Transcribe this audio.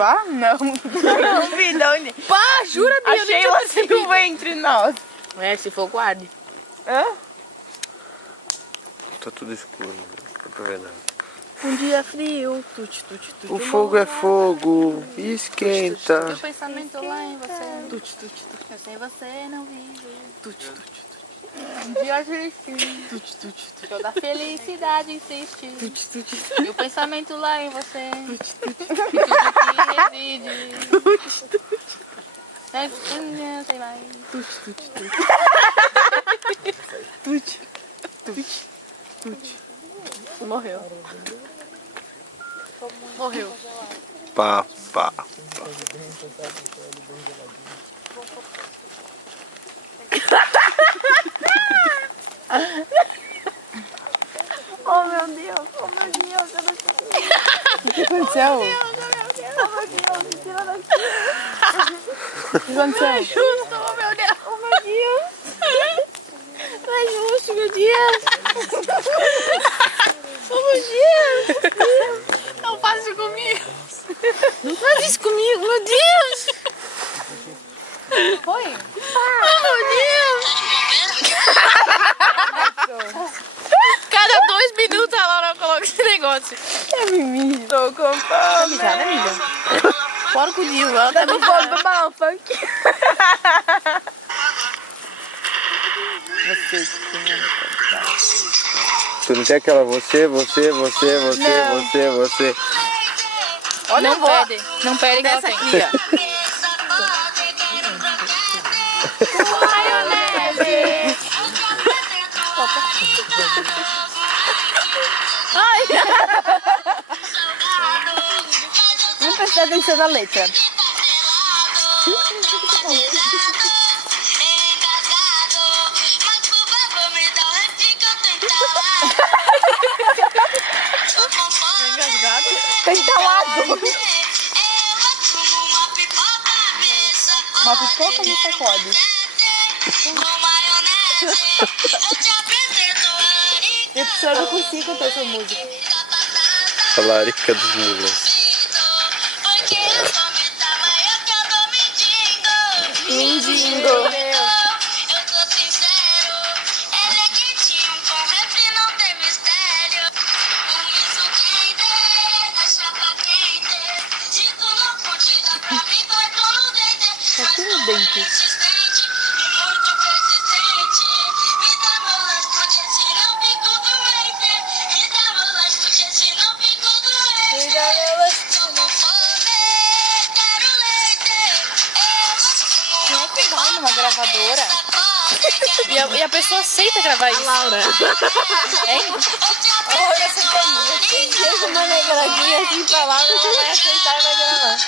Pá? Não. Não vi, não. Pá, jura, Bia? Achei você no ventre, nossa. É, se for, guarde. Hã? Tá tudo escuro, não dá pra ver nada. Um dia frio, tut, tut, tut. O fogo é fogo, esquenta. Meu pensamento lá em você. Tut, tut, tut. Eu sem você não vivo. Tut, tut, tut. Um dia triste. Tut, tut, tut. Toda felicidade insiste. Tut, tut. Meu pensamento lá em você. Tut, tut. E tudo que reside. Tut, tut. Não sei mais. Tut, tut, tut. Tut, tut, tut. Morreu. Morreu. Pá, pá. Oh, meu Deus. Oh, meu Deus. Eu não sei. O que aconteceu? Oh, meu Deus. Me tira daqui. O que aconteceu? Justo, oh meu Deus. Oh, meu Deus. Não é justo, meu Deus. Oh, meu Deus. Não faz isso comigo. Não faz isso comigo, meu Deus. Foi? Oh, meu Deus. Cada 2 minutos a Laura coloca esse negócio. É mimimi. Tô com fome. Já, né, amiga? Fora com o Dio, ela tá Tô com fome do balão funk. Tu não tem aquela você. Olha, não perde. Não perde igual Dessa tem. aqui, ó. Maionese. Ai. Não presta atenção na letra. Tá entalado. Uma pipoca no sacode. Eu não consigo cantar essa música. A larica dos mulas. Mendigo. Tá tudo dentro. Quem é que vai numa gravadora? E a pessoa aceita gravar isso. Laura. Hein? Olha essa daí. Chega uma negradinha assim pra Laura, ela vai aceitar e vai gravar.